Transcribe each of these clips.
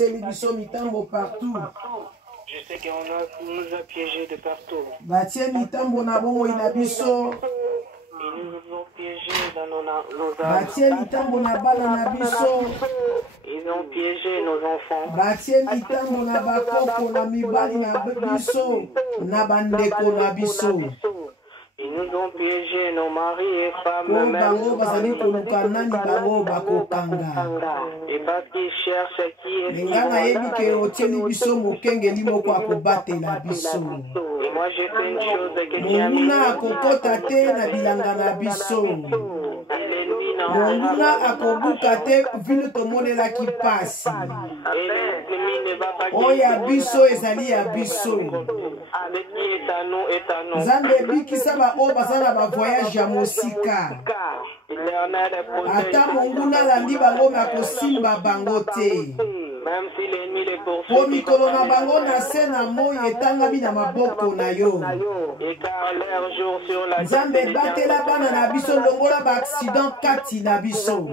Télévision mitambo partout. Je sais qu'on nous a piégés de partout. Batie mitambo na bongo inabiso. Ils nous ont piégés dans nos âmes. Batie mitambo na bana na biso. Ils ont piégé nos enfants. Batie mitambo na bakoko na mibali na biso. Na bandeko na biso. Ils nous ont piégé, nos maris et femmes. Po bango bazali koluka nani bango bakokanga. Et parce qu'ils cherchent qui est. Ngana yebi ke otieli biso mokengeli moko akobatela biso. Et moi j'ai fait une chose que Monguna akokota te na bilanga na biso. Monguna akobuka te vino tomonelaki pasi. Oya biso ezali ya biso. Nzambe ebikisa ba oyo bazala ba voyage ya mosika. Ata monguna alandi bango me akosimba bango te. Po mikolo na bango na se na moi etangami na maboko na yo. Nzambe batela bana na biso longola ba accident kati na biso.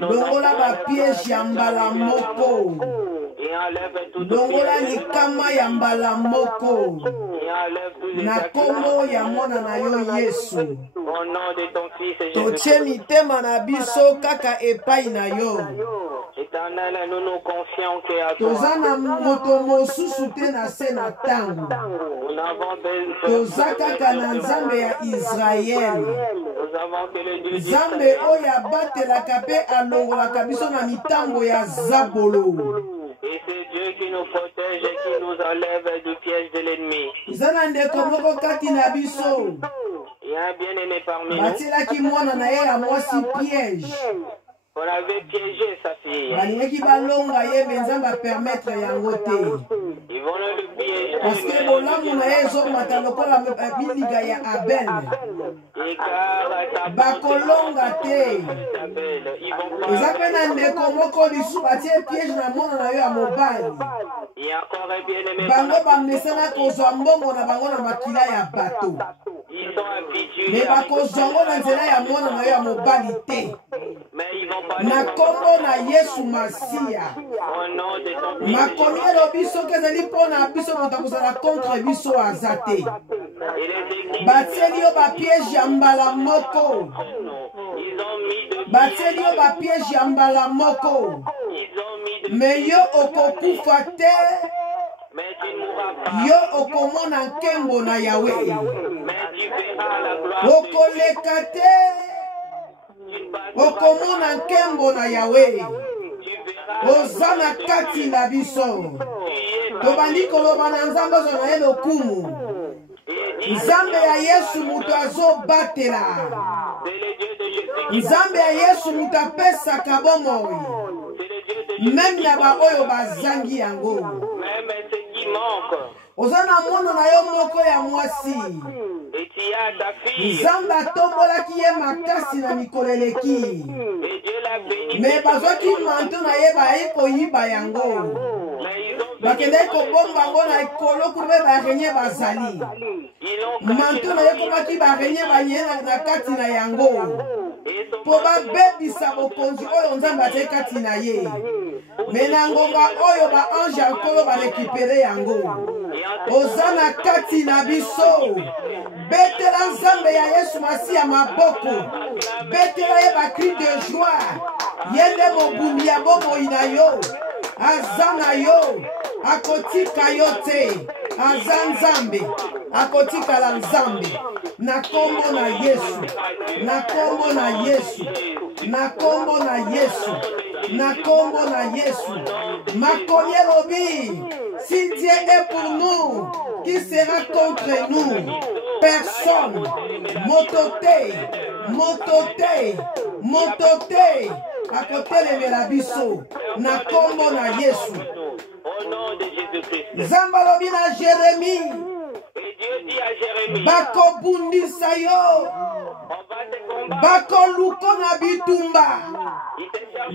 Longola ba piège ya mbala moko. Longola likama ya mbala moko. Na kombo ya mwana na yo Yesu. Totie mitema na biso kaka epai na yo. Toza na moto mosusu te na se na tango. Toza kaka na Nzambe ya Israel. Nzambe oyo abatelaka pe alongolaka biso na mitambo ya Zabolo. Et c'est Dieu qui nous protège et qui nous enlève du piège de l'ennemi. Il y a un bien-aimé parmi nous. On avait piégé sa fille. Ils vont le piéger. Parce que bolamu na yezo matalokola biliga ya Abel. Bakolonga te. Ezapena ndeko moko lisu batie piège na mona na yo ya mobali. Bango bamesana kozwa mbongo na bango na makila ya bato. Me bakozwango na nzela ya mona na yo ya mobali te. Na kombo na Yesu Masiya. Makomi elobi soki ezali mpona biso moto akozala contre biso aza te. Batieli yo bapiège ya mbala moko. Batieli yo bapiège ya mbala moko. Me yo okokufa te. Yo okomona nkembo na Yawe. Okoleka te. Okomona nkembo na Yawe. Ozana kati na biso. Tobandi koloba na Nzambe zona ye lokumu. Nzambe ya Yesu muto azobatela. Nzambe ya Yesu muto apesaka bomoi. Même na ba oyo bazangi yango. Ozana mwana na yo moko ya mwasi. Nzambe atombolaki ye makasi na mikolo eleki. Me bazwaki manto na ye baye koyiba yango. Bakende kobomba yango na ekolo kurbe barenye bazali. Manto na ye komaki barenye banye na kati na yango. Po babebisa bokonzi oyo Nzambe atie kati na ye. Me na ngonga oyo ba ange ya nkolo barekipere yango. Ozana kati na biso. Betela Nzambe ya Yesu Masiya maboko. Betela ye ba cri de joie. Yende mobumbi ya bomoi na yo. Azana yo. Akotika yo te. Aza Nzambe. Akotika la Nzambe. Na kombo na Yesu. Na kombo na Yesu. Na kombo na Yesu. Na kombo na Yesu. Makonye lobi. Si Dieu est pour nous, qui sera contre nous? Personne. Motote. Motote. Motote. À côté de Melabiso. Na kombo na Yesu. Au nom de Jésus-Christ. Zambalobi na Jérémie. Et Dieu dit à Jérémie. Bako bundisa yo. Bako luko na bitumba.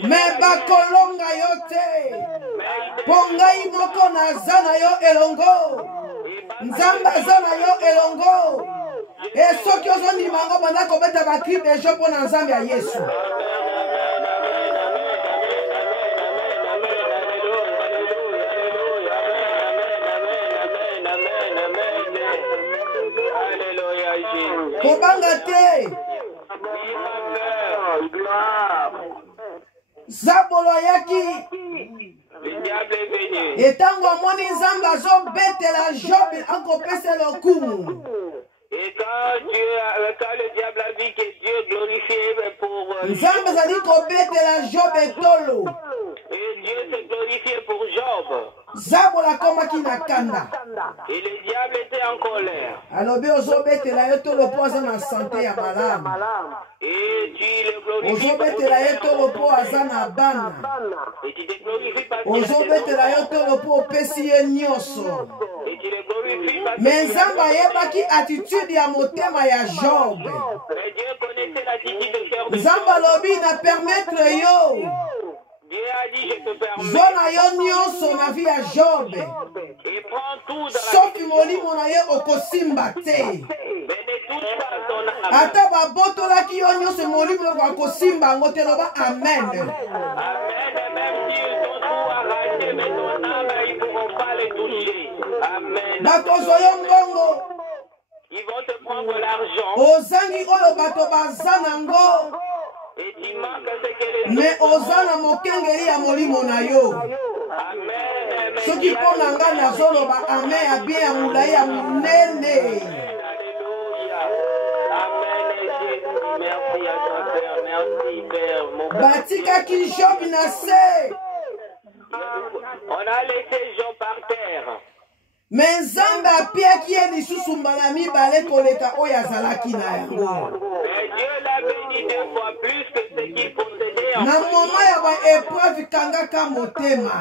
Me bako longa yo te. Pongai moko na zana yo elongo. Nzamba zana yo elongo. E soki ozo nimango banda kobeta ba clip de jopo na Nzambe ya Yesu. azalaki. Le diable est venu. Et tango amoni nzambe azobetela Job akopesa lokumu. Et quand le diable a vu que Dieu glorifiait pour nzambe azali kobetela Job etolo. Et Dieu s'est glorifié pour Job. Zabola komaki na kanda. Et le diable était en colère. Alobi ozobetela yo tolo po aza na santé ya malamu. Et tu le glorifies. Ozobetela yo tolo po aza na bana. Et tu te glorifies parce que Ozobetela yo tolo po opesi ye nyonso. et tu le glorifies parce Mais nzambe ayebaki attitude ya motema ya Job. mais Dieu connaissait l'attitude de cœur de Nzambe alobi na permettre yo. Dieu a dit je te permets. Zona yo nyonso na vie ya Job. Et prends tout dans la Soki molimo na ye okosimba te. mais ne touche pas à ton âme. Ata babotolaki yo nyonso molimo akosimba yango te loba amen. Amen. Et même si ils sont tout arrachés, mais ton âme, ils ne pourront pas les toucher. Amen. Bakozwa yo mbongo. Ils vont te prendre l'argent. Ozangi oyo bato baza nango. Et tu manques ce que les Mais oza na mokengeli ya molimo na yo. Amen. Soki mpo na nga nazoloba amen ya bien ya molai ya monene. Alléluia. Amen. Et Jésus, merci à toi, Père. Merci, Père. Mon Père. Batikaki Job na se. On a laissé Job par terre. Mais nzambe apiaki ye lisusu mbala mibale koleka oyo azalaki na yango. Mais Dieu l'a béni 2 fois plus que ce qu'il possédait en Na moma ya baepreuve kangaka motema.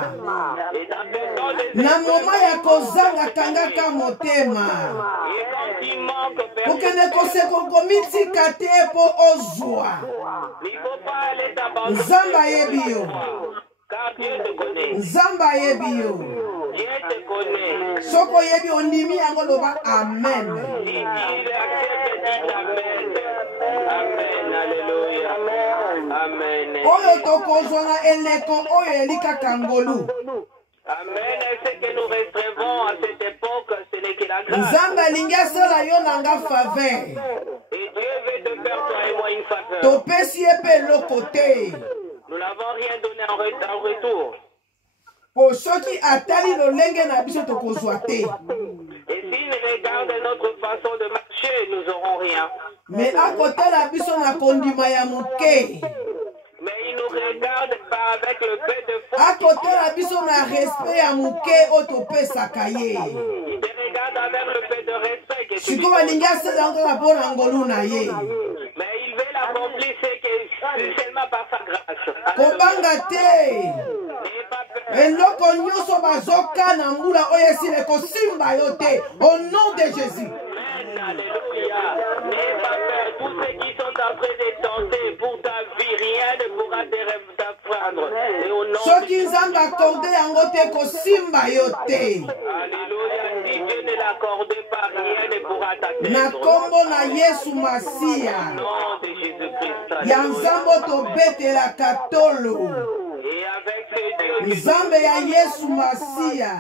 Et dans ce temps de Na moma ya kozanga kangaka motema. et quand il manque, Père, Kokende koseko komitika te po ozwa. il ne faut pas aller t'abandonner. Nzambe ayebi yo. Car Dieu te connaît. Nzambe ayebi yo. Dieu te connaît. Soko oyebi ondimi yango loba amen. Si tu acceptes, dis Amen. Amen. Alléluia. Amen. Oyo tokozwa na eleko oyo elikaka ngolu. Amen. Ce que nous recevons à cette époque, ce n'est que la grâce. Nzambe alingi asala yo nanga faveur. Et Dieu veut te faire, toi et moi, une faveur. Topesi ye mpe eloko te. Nous n'avons rien donné en retour. Po soki atali lolenge na biso tokozwa te. Et s'il regarde notre façon de marcher, nous n'aurons rien. Mais akotala biso na kondima ya moke. Mais il nous regarde pas avec le fait de foi. Akotala biso na respect ya moke oyo topesaka ye. Il te regarde avec le fait de respect que tu lui Sikoyo balingi asala yango na mpo na ngolu na ye. mais il veut l'accomplir, c'est seulement par sa grâce. Kobanga te. N'ayez pas peur. Eloko nyonso bazoka na mbula oyo esili ekosimba yo te. Au nom de Jésus. Amen. Alléluia. N'ayez pas peur. Tous ceux qui sont en train de tenter pour ta vie, rien ne pourra t'apprendre. Et au nom de Soki nzambe akorde yango te kosimba yo te. Alléluia. Si Dieu ne l'accorde pas, rien ne pourra Na t'atteindre. kombo na Yesu Masiya. Au nom de Jésus-Christ. Ya nzambe tobetelaka tolo. Et avec ce Dieu, Nzambe ya Yesu Masiya.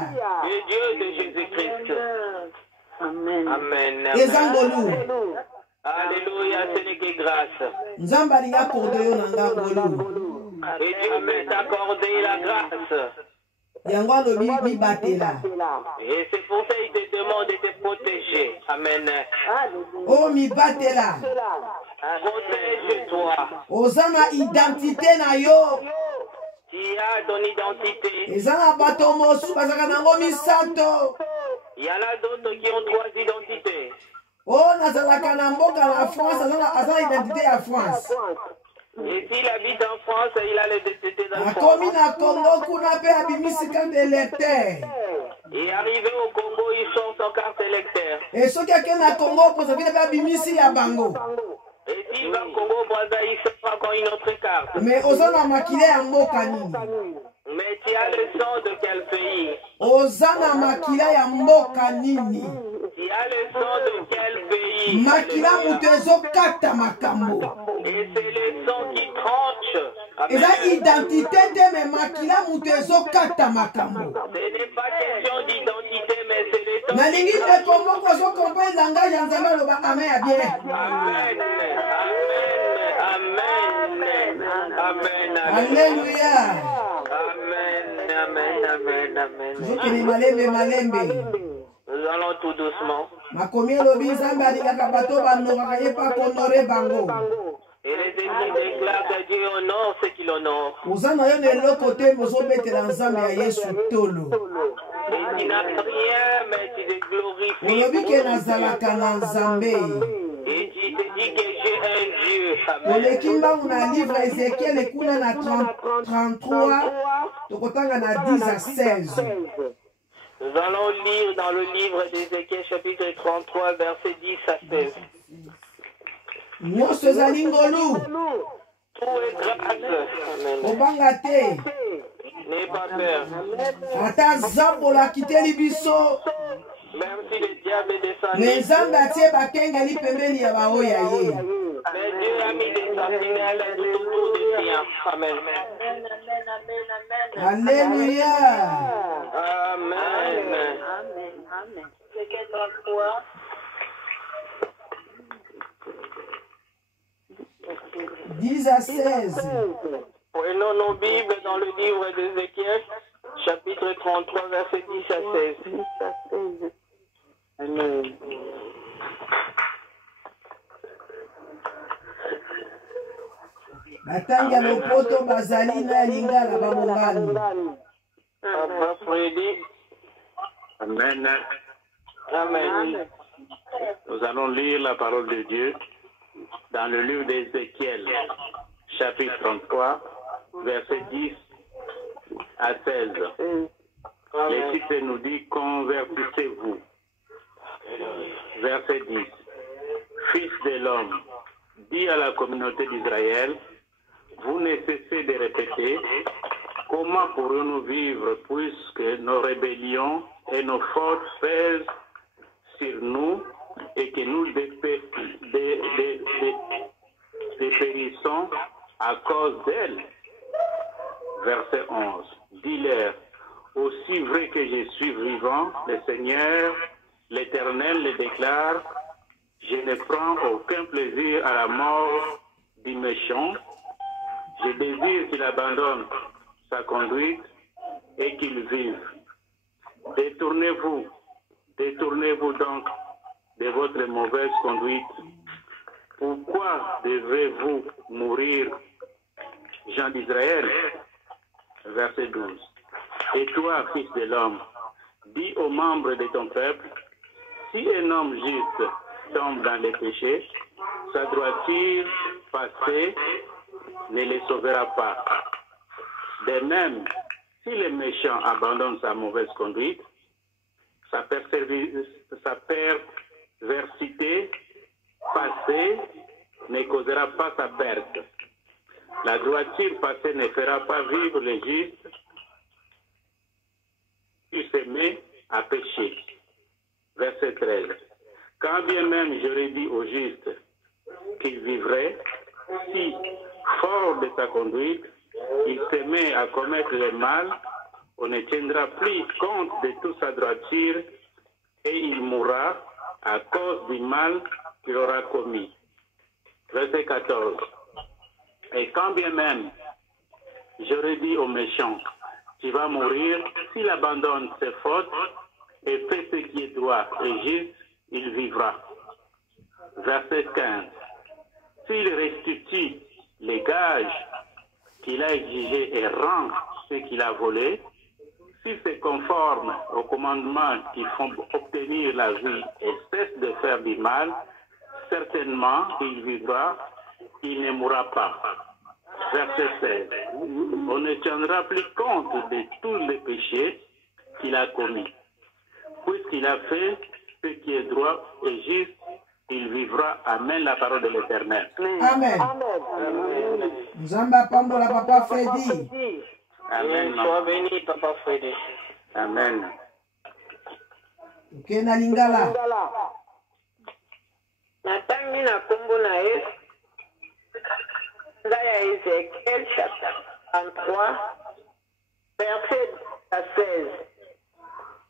le Dieu de Jésus-Christ. Amen. Eza ngolu. Alléluia, ce n'est que grâce. Nzambe alingi akorde yo nanga ngolu. Et Dieu veut t'accorder la grâce. Yango alobi mibatela. Et c'est pour ça qu'il te demande de te protéger. Amen. O mibatela. Protège-toi. Oza na identité na yo. Tu as ton identité. Eza na bato mosusu bazalaka nango misato. Il y en a d'autres qui ont 3 identités. O nazalaka na mboka na France, aza na identité ya France. Et s'il habite en France, il a l'identité d'en Akomi France. na Congo kuna mpe abimisi carte électeur. Et arrivé au Congo, il sort son carte électeur. E soki ake na Congo pozokina mpe abimisi ya bango. Et s'il va au Congo, Brazza, il sort encore une autre carte. Mais oza na makila ya mboka nini? Mais tu as le sang de quel pays? Oza na makila ya mboka nini? Tu as le sang de quel pays? Makila mutu ezokata makambo. Et c'est le sang qui tranche. Amen. Eza identité te me makila mutu ezokata makambo. Ce n'est pas question d'identité, mais c'est le sang. Nalingi ndeko moko azokomprendre langage ya Nzambe aloba amen ya bien. Amen. Amen. Amen. Amen. Alléluia. Amen, amen. Tozokende malembe malembe. Nous allons tout doucement. Makomi elobi Nzambe alingaka bato banokaka ye mpa konore bango. Et les écrits déclarent que Dieu honore ceux qui l'honorent. Oza na yo na eloko te bozobetela Nzambe ya Yesu tolo. Et tu n'as rien, mais tu te glorifies. Olobi ke nazalaka na Nzambe. Et tu te dis que j'ai un Dieu. Amen. Oleki mbangu na livre Ezekiel ekuna na 33 tokotanga na 10 à 16. Nous allons lire dans le livre d'Ézéchiel chapitre 33 verset 10 à 16. Nyonso ezali ngolu. Tout est grâce. Amen. Obanga te. N'aie pas peur. Ata zambola akiteli biso. Même si le diable est descendu. Me Nzambe atie bakengeli pembeni ya baoya ye. Mais Dieu a mis des sentinelles tout autour des siens. Amen. Alléluia. Amen. Amen. Amen. Ézéchiel 33. Dix à 16. Prenons nos Bibles dans le livre d'Ézéchiel, chapitre 33, verset 10 à 16. Amen. Batangi ya lopoto bazali na lingala bamongani. Papa Freddy. Amen. Amen. Nous allons lire la parole de Dieu dans le livre d'Ézéchiel, chapitre 33, verset 10 à 16. Le titre nous dit « Convertissez-vous ». Verset 10. Fils de l'homme, dis à la communauté d'Israël, vous ne cessez de répéter, comment pourrons-nous vivre puisque nos rébellions et nos fautes pèsent sur nous et que nous dépérissons à cause d'elles. Verset 11. Dis-leur, aussi vrai que je suis vivant, le Seigneur, l'Éternel le déclare, je ne prends aucun plaisir à la mort du méchant. Je désire qu'il abandonne sa conduite et qu'il vive. Détournez-vous donc de votre mauvaise conduite. Pourquoi devez-vous mourir, gens d'Israël? Verset 12. Et toi, fils de l'homme, dis aux membres de ton peuple, si un homme juste tombe dans les péchés, sa droiture passée ne les sauvera pas. De même, si le méchant abandonne sa mauvaise conduite, sa perversité passée ne causera pas sa perte. La droiture passée ne fera pas vivre le juste, qui se met à pécher. Verset 13. Quand bien même j'aurais dit au juste qu'il vivrait, si, fort de sa conduite, il se met à commettre le mal, on ne tiendra plus compte de toute sa droiture et il mourra à cause du mal qu'il aura commis. Verset 14. Et quand bien même j'aurais dit au méchant, tu vas mourir, s'il abandonne ses fautes et fait ce qui est droit et juste, il vivra. Verset 15. S'il restitue les gages qu'il a exigés et rend ce qu'il a volé, si c'est conforme aux commandements qui font obtenir la vie et cesse de faire du mal, certainement il vivra, il ne mourra pas. Verset 16. On ne tiendra plus compte de tous les péchés qu'il a commis. Puisqu'il a fait ce qui est droit et juste, il vivra. Amen, la parole de l'Éternel. Amen. Nzamba pambola papa Freddy. Amen. Sois béni, papa Freddy. Amen. Ok, na lingala. Natangi na kombo na ye. Ndaya Ezekiel chapitre 33 verset 16.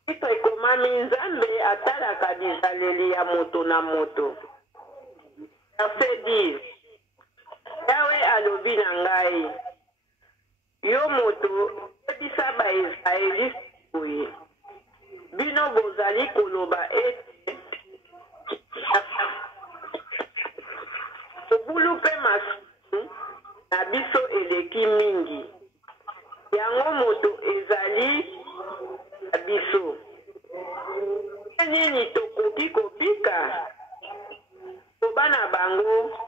Titre ekomami Nzambe atalaka bizaleli ya moto na moto. Verset 10. Yawe alobi na ngai, yo moto, yebisa ba Israeli nazali koloba ete obulu mpe masumu na biso eleki mingi yango moto ezali na biso nini tokoki kobika toba na bango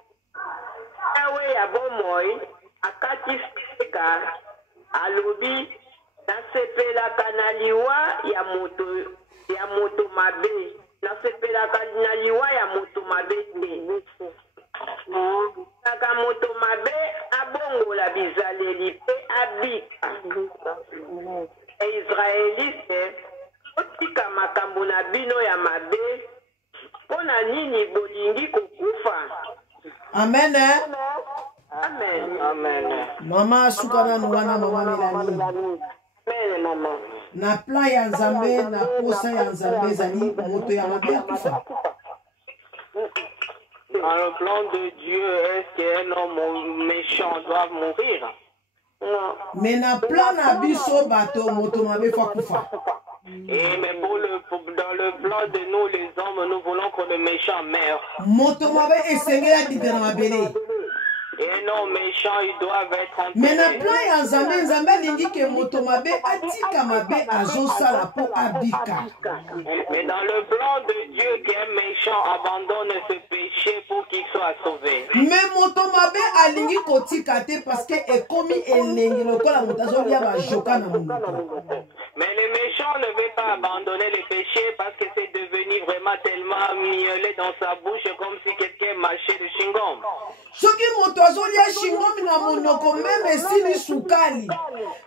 yawe ya bomoi akati seka alobi nasepelaka na liwa ya moto mabe nasepelaka na liwa ya moto mabe te saka moto mabe abongola bizaleli mpe abika Israelite otika makambo na bino ya mabe mpona nini bolingi kokufa. Amen. Amen. Amen. Mama sukana nuwana mama Melanie. Amen mama. Na plan ya Nzambe na posa ya Nzambe zali moto ya mabe akufa. Dans le plan de Dieu, est-ce qu'un homme méchant doit mourir? Non. Mais na plan na biso bato moto mabe fa kufa. Mais dans le plan de nous, les hommes, nous voulons que le méchant meure. Moto mabe esengela dite na mabele. Et non, méchants, ils doivent être enterrés. Mais na plan ya Nzambe, Nzambe alingi ke moto mabe atika mabe azosala po abika. Mais dans le plan de Dieu, qu'un méchant abandonne ce péché pour qu'il soit sauvé. Mais moto mabe alingi kotika te parce que ekomi elengi lokola moto azolia ba joka na moto. Mais le méchant ne veut pas abandonner les péchés parce que c'est devenu vraiment tellement miellé dans sa bouche comme si quelqu'un mâchait le chewing-gum. Soki moto azolia chewing-gum na monoko meme esili sukali.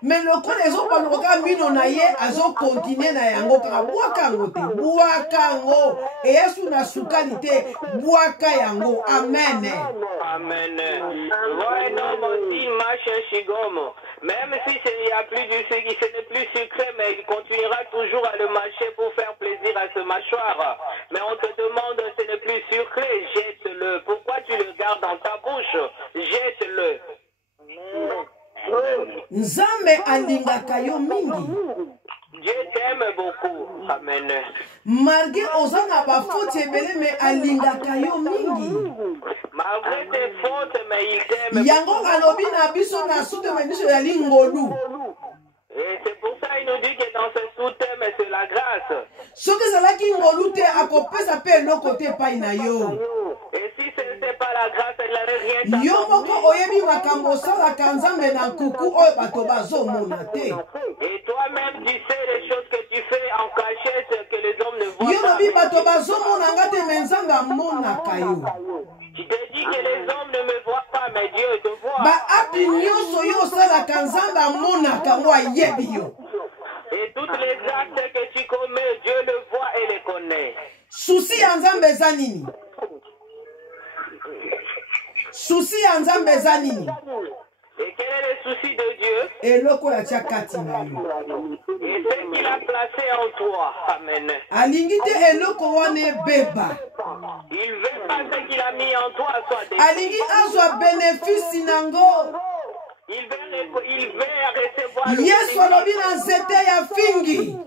Mais lokola ezopanoka mino na ye azo continue na yango kaka bwaka yango te. Bwaka yango. E yesu na sukali te. Bwaka yango. Amen. Amen. Ouais, non, aussi, il mâche un chewing-gum. Même si il n'y a plus du sucre, ce n'est plus sucré, mais il continuera toujours à le mâcher pour faire plaisir à ce mâchoire. Mais on te demande, ce n'est plus sucré, jette-le. Pourquoi tu le gardes dans ta bouche? Jette-le. Nzambe alingaka yo mingi. Dieu t'aime beaucoup. Amen. Malgré ozanga ba faute ebele mais alingaka yo mingi. Malgré tes fautes, mais il t'aime. Yango alobi na biso na sute meniso ya lingolu. Et c'est pour ça qu'il nous dit que dans ce soutien, c'est la grâce. Soki zalaki ngolu te akopesa pe eloko te pai na yo. Et si ce n'était pas la grâce, elle n'allait rien Yo moko oyebi makambo osalaka Nzambe na nkuku oyo bato bazomona te. Et toi-même, tu sais les choses que tu fais en cachette que les hommes ne voient Yo pas. lobi bato bazomona nga te me Nzambe amonaka yo. Tu te dis que les hommes ne me voient pas, mais Dieu te voit. Ba api nyonso yo osalaka Nzambe amonaka ngo ayebi yo. Et toutes les actes que tu commets, Dieu le voit et les connaît. Susi ya Nzambe eza nini? Susi ya Nzambe eza nini? Et quel est le souci de Dieu? Eloko ya tia kati na yo. Et ce qu'il a placé en toi. Amen. Alingi te eloko wana ebeba. Il veut pas ce qu'il a mis en toi soit détruit. Alingi azwa bénéfice nango. Il veut recevoir le Yesu alobi na nzete ya fingi.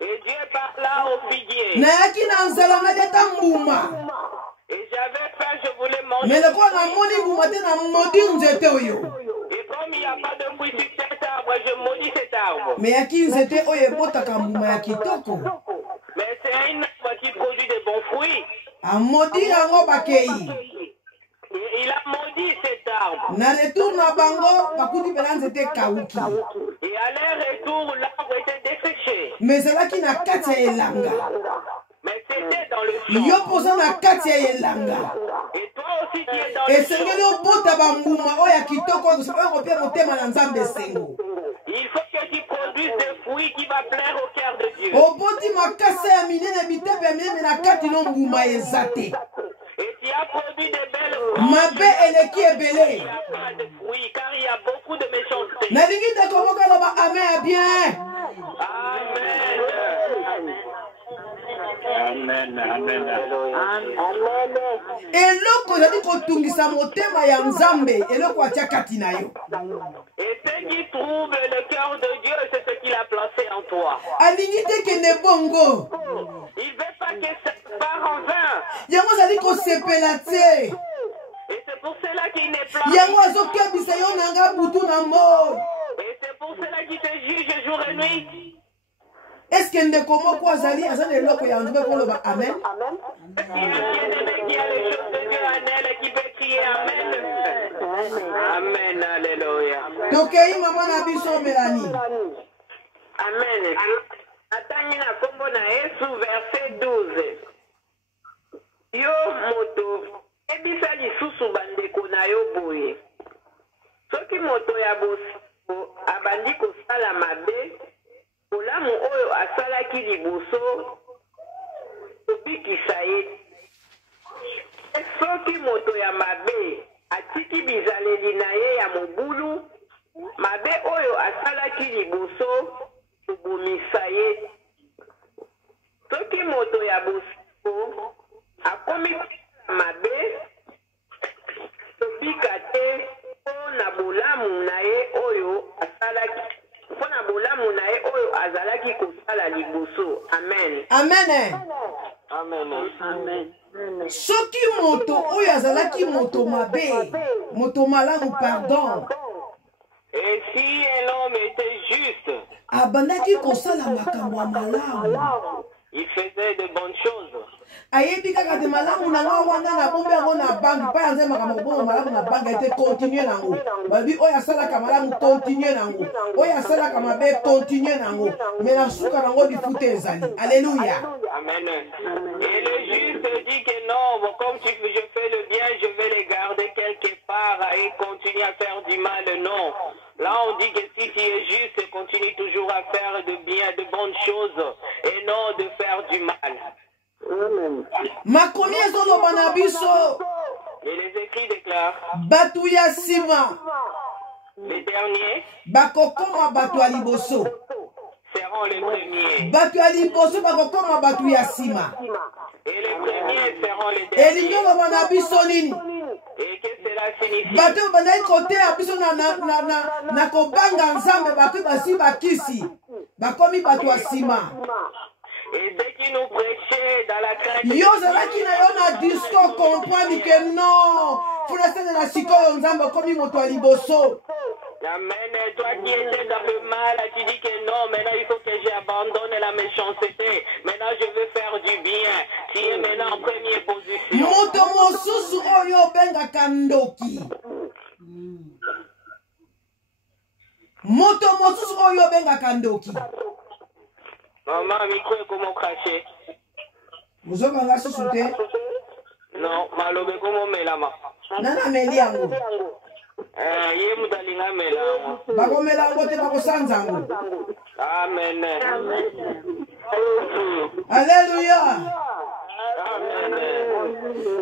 Et Dieu parla au figuier. Nayaki na nzela naleta mbuma. Et j'avais faim, je voulais manger. Mais lokola namoni mbuma te na modi nzete oyo. Et comme il n'y a pas de fruit sur cet arbre, je maudis cet arbre. Mais yaki nzete oyo ebotaka mbuma ya kitoko. Mais c'est un arbre qui produit de bons fruits. Amodi yango bakei. Et il a maudit cet arbre. Na retour na bango bakuti bela nzete kauki. Et à leur retour, l'arbre était desséché. Mais ezalaki na kati ya elanga. Mais c'était dans le champ. Yo poza na kati ya elanga. Et toi aussi qui es dans le Esengeli champ. obota bambuma oyo ya kitoko oyo kopia motema na Nzambe esengo. Il faut que tu produises des fruits qui vont plaire au cœur de Dieu. Oboti makasa ya minene bitepe ya minene na kati no mbuma eza te. Et tu as produit de belles Mabe eleki ebele. Il n'y a pas de fruits car il y a beaucoup de méchanceté. Nalingi te koboka loba amen ya bien. Amen. Amen. Amen. Eloko ezali kotungisa motema ya Nzambe eloko atia kati na yo. Et ce qui trouble le cœur de Dieu, c'est ce qu'il a placé en toi. Alingi que ne bongo. Il ne veut pas que ça part en vain. Yango zali ko sepela te. Et c'est pour cela qu'il n'est pas. Yango azokia bisayo nanga butu na mo. Et c'est pour cela qu'il te juge jour et nuit. Est-ce que ndeko moko azali azali eloko ya nzube koloba amen? Il est bien-aimé qui a les choses de Dieu en elle qui peut crier amen. Amen, alléluia. Tokei mama na biso Mélanie. Amen. Atangi na kombo na Yesu verset 12. Yo moto ebisa lisusu bandeko na yo boye. Soki moto ya boso abandi kosala mabe, olamu oyo asalaki liboso obikisa ye. Soki moto ya mabe atiki bizaleli na ye ya mobulu, mabe oyo asalaki liboso obomisa ye. Soki moto ya boso akomi mabe, tobika te mpona bolamu na ye oyo asalaki, mpona bolamu na ye oyo azalaki kosala liboso. Amen. Amen. Amen. Amen. Soki moto oyo azalaki moto mabe, moto malamu pardon. Et si un homme était juste, Abandaki kosala makambo ya malamu. il faisait de bonnes choses. Ayebi kaka te malamu na nga wana na bombe yango na banque pa yanze makambo bongo malamu na banque ete continue nango. Babi oyo asalaka malamu continue nango. Oyo asalaka mabe continue nango. Mais na suka nango difute ezali. Alléluia. Amen. Et le juste dit que non, bon, comme je fais le bien, je vais les garder quelque part et continuer à faire du mal. Non. Là, on dit que si tu es juste, continue toujours à faire de bien, de bonnes choses et non de faire du mal. Makomi ezoloba na biso. Et les écrits déclarent, Batu ya sima. les derniers Bakokoma batu ya liboso. seront les premiers. Batu ya liboso bakokoma batu ya sima. Et les premiers seront les Elingi derniers. oloba na biso nini? Et que cela signifie? Bato bandai kote ya biso na kobanga nzambe bakoki basi bakisi. Bakomi bato ya sima. Et ceux qui nous prêchaient dans la crainte. Yo zalaki na yo na disco comprendre que non. Funa sene na sikoyo nzambe komi moto ya liboso. Amen. Toi qui étais dans le mal, tu dis que non, maintenant il faut que j'abandonne la méchanceté. Maintenant je veux faire du bien. Tu es maintenant en première position. Moto mosusu oyo bengaka ndoki. Moto mosusu oyo bengaka ndoki. Maman, micro est comment cracher? Muzobanga susu te. Non, malobe comment melama. Nana meli yango. Ye mutalinga melama. Bakomela yango te bakosanza yango. Amen. Alléluia. Amen.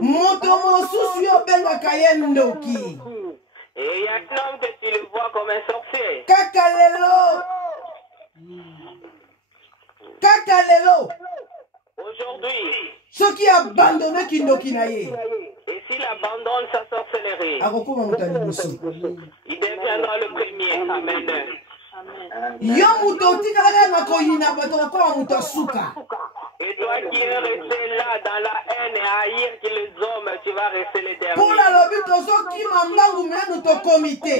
Moto mosusu yo bengaka ye ndoki. Et il y a un homme que tu le vois comme un sorcier. Kaka lelo. Kaka lelo. Aujourd'hui, Soki abandonne kindoki na ye. et s'il abandonne sa sorcellerie, Akokoma moto ya liboso. il deviendra le premier. Amen. Yo moto otikalaka na koyina bato bakoma moto asuka. Et toi qui es resté là dans la haine et à haïr que les hommes, tu vas rester les derniers. Pour la lobi tozokima mbangu menu tokomi te.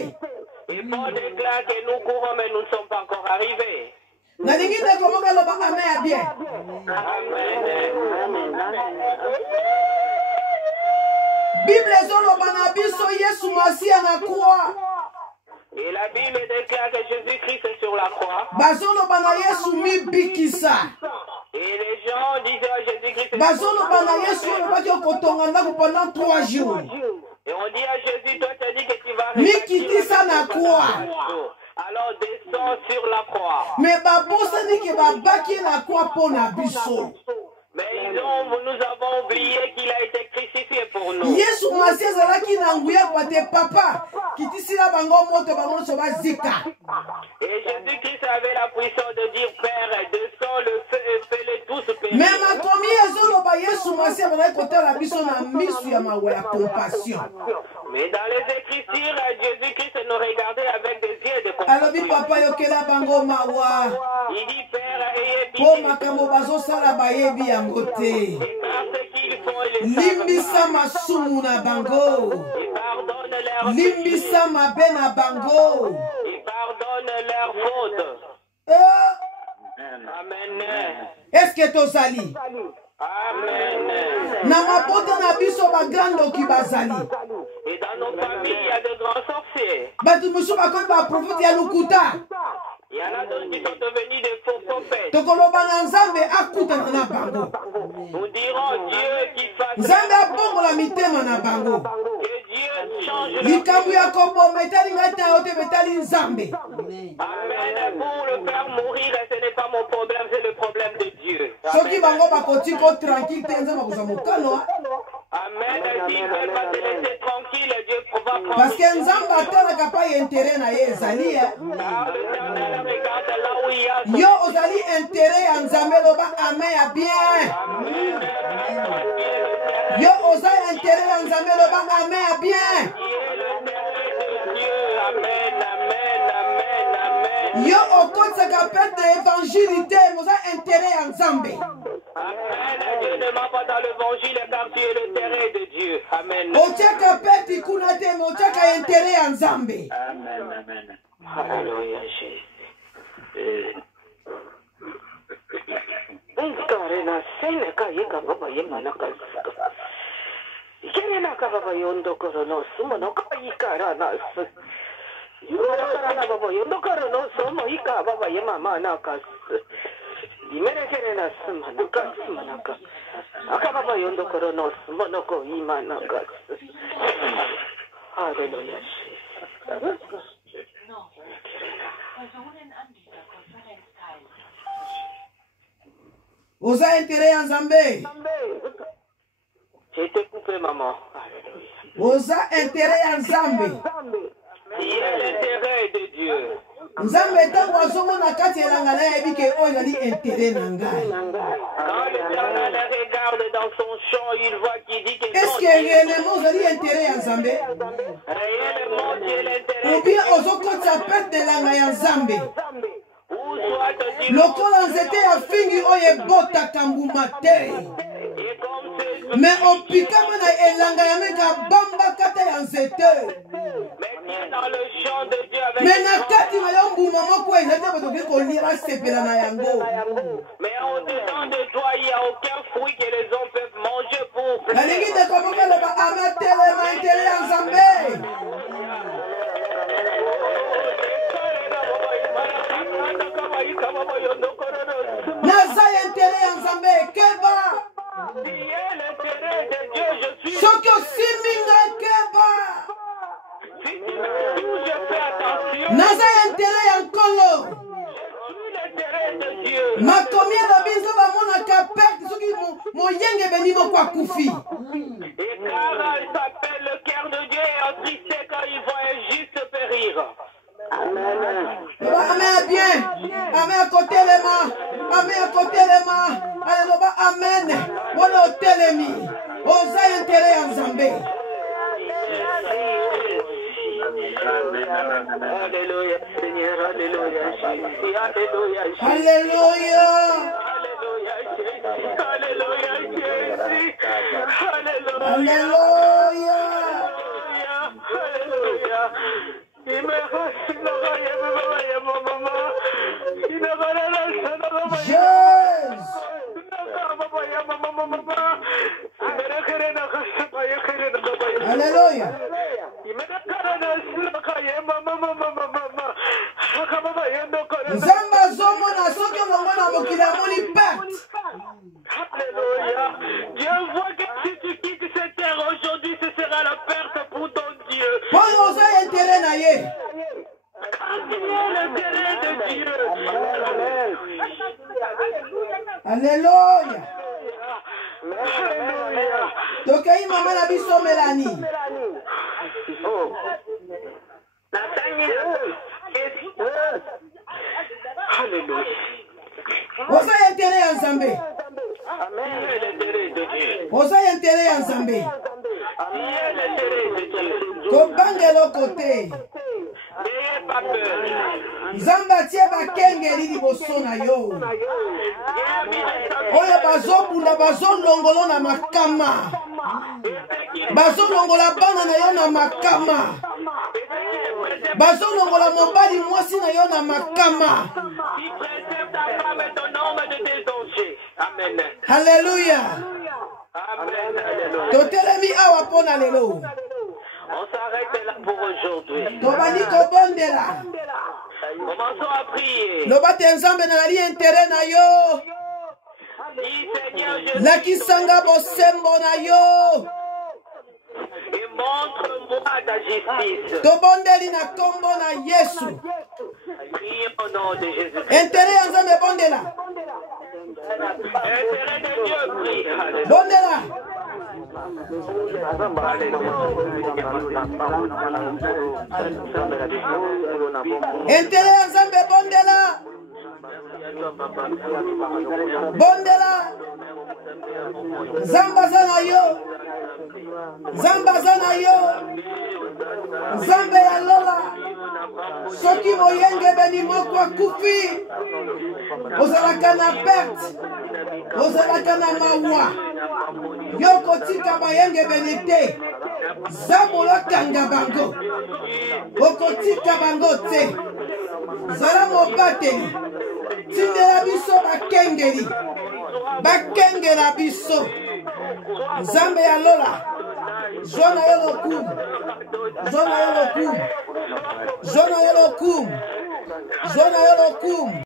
Et Paul déclare que nous courons mais nous ne sommes pas encore arrivés. Nalingi te komoka loba amen ya bien. Amen. Bible ezoloba na biso Yesu Masia na croix. Et la Bible déclare que Jésus-Christ est sur la croix. Bazoloba na Yesu mibikisa. Et les gens disaient à Jésus-Christ, Bazoloba na Yesu olobaki okotonga ndako pendant 3 jours. et on dit à Jésus, toi tu as dit que tu vas Mikitisa na croix. Alors descends sur la croix. Mais babosani ke babaki na croix mpo na biso. Mais nous avons oublié qu'il a été crucifié pour nous. Yesu Masia azalaki na nguya kwate papa kitisila bango moto bango nyonso bazika. Et Jésus-Christ avait la puissance de dire, Père, descends le feu et fais-les tous périr. Mais makomi ezoloba Yesu Masia bazalaki kotala biso na misu ya mawa ya compassion. Mais dans les Écritures, Jésus-Christ nous regardait avec des yeux de compassion. alobi papa yokela bango mawa. Il dit, Père, ayez Po pitié. makambo bazosala bayebi yango te. Et par ce qu'ils font, ils le Limbisa savent masumu na bango. pas. Et pardonne leurs Limbisa mabe na bango. et pardonne leurs fautes. Amen. Est-ce que tozali? Amen. Na mabota na biso bagrando ki bazali. Et dans nos familles, il y a de grands sorciers. Batu musu bakoni ba prophète ya lukuta. Il y en a d'autres qui sont devenus des faux prophètes. Tokoloba na Nzambe akutana na bango. Nous dirons Dieu qui fasse Nzambe abongola mitema na bango. que Dieu change leur Likambo ya koboma etali ngai te ote betali Nzambe. Amen. Pour le faire mourir, ce n'est pas mon problème, c'est le problème de Dieu. Soki bango bakoti ko tranquille te Nzambe akozwa mokano. Amen. S'il ne veut pas te laisser tranquille, Dieu va prendre. Parce que Nzambe atalaka pa intérêt na ye ezali. Car l'Éternel regarde là où il y a son Yo ozali intérêt ya Nzambe loba amen ya bien. Yo ozali intérêt ya Nzambe loba amen ya bien. Yo okotisaka pete évangile te moza intérêt ya Nzambe. Amen. Dieu ne ment pas dans l'évangile car tu es le terrain de Dieu. Amen. Otiaka pete kuna te mais otiaka intérêt ya Nzambe. Amen. Alléluia, Jésus. Karena sene kayika baba yemana kasika. Kerena ka baba yondo korono sumo no kayikara na su. Yoro karana baba yondo korono sumo ika baba yemama na kas. Imere kerena sumo na kasima na ka. Aka baba yondo korono sumo no ko imana kas. Alléluia. Oza intérêt ya Nzambe. J'ai été coupé, maman. Oza intérêt ya Nzambe. Il y a l'intérêt de Dieu. Nzambe ntango azomona kati elanga na yebi ke oyo ezali intérêt na ngai. Quand l'Éternel regarde dans son champ, il voit qu'il dit que Est-ce que réellement ozali intérêt ya Nzambe? réellement c'est l'intérêt. Ou bien ozokotisa pete elanga ya Nzambe? Ou soit tu Lokola nzete ya fingi oyo ebotaka mbuma te. et comme c'est Mais opikama na elanga ya meka bamba kata ya nzete. mais tu es dans le champ de Dieu avec Mais na kati na yo mbuma moko ezali te batoki kolia basepela na yango. mais au-dedans de toi, il n'y a aucun fruit que les hommes peuvent manger pour Nalingi ndeko moko aloba amatelema intérêt ya Nzambe. Naza intérêt ya Nzambe keba. Soki osimi ngai keba. Naza intérêt ya Nkolo. Makomi elobi nzo bamonaka perte soki moyenge ebeni moko akufi. Et car il s'appelle le cœur de Dieu et attristé quand il voit un juste périr. Amen bien. Amen à côté les mains. Amen à côté les mains. Alléluia. Amen. Voilà au telemi. Osa intérêt en Zambé. Alléluia, Seigneur, alléluia, Jésus, alléluia, Jésus. Alléluia. Alléluia, Jésus, alléluia, Jésus. Alléluia. Alléluia. Alléluia. Alléluia. Nzamba zomona soki omongona mokili amoni perte. Alléluia. Dieu voit que si tu quittes cette terre aujourd'hui, ce sera la perte pour ton Dieu. Pour osa intérêt na ye. L'intérêt de Dieu. Alléluia. Alléluia. Tokei mama na biso Melani. Oh. Alléluia. Osa intérêt ya Nzambe. Amen. L'intérêt de Dieu. Osa intérêt ya Nzambe. L'intérêt de Dieu. Tobangelo côté. N'ayez pas peur. Nzambe atie bakengeli liboso na yo. Oyo bazobunda bazolongolo na makama. Bazolongola bana na yo na makama. Bazolongola mobali mwasi na yo na makama. Alléluia. Totelemi awa pona lelo. On s'arrête là pour aujourd'hui. Tobani kobondela. Commençons à prier. Loba te nzambe na li intérêt na yo. Dis Seigneur Jésus. Lakisanga bosembo na yo. Et montre-moi ta justice. Tobondeli na kombo na Yesu. Prions au nom de Jésus. Intérêt ya nzambe bondela. Intérêt de Dieu, prie. Bondela. Intérêt ya nzambe bondela. Bondela. Zamba zana yo. Zamba zana yo. Zambe ya lola. Soki moyenge beni moko akufi. Ozalaka na perte. Ozalaka na mawa. Yo kotika bayenge beni te. Zambola kanga bango. Okotika bango te. Zala mobateli. Tindela biso bakengeli. Bakengela biso. Zambe ya lola. Zona yo lokumu. Zona yo lokumu. Zona yo lokumu. Zona yo lokumu.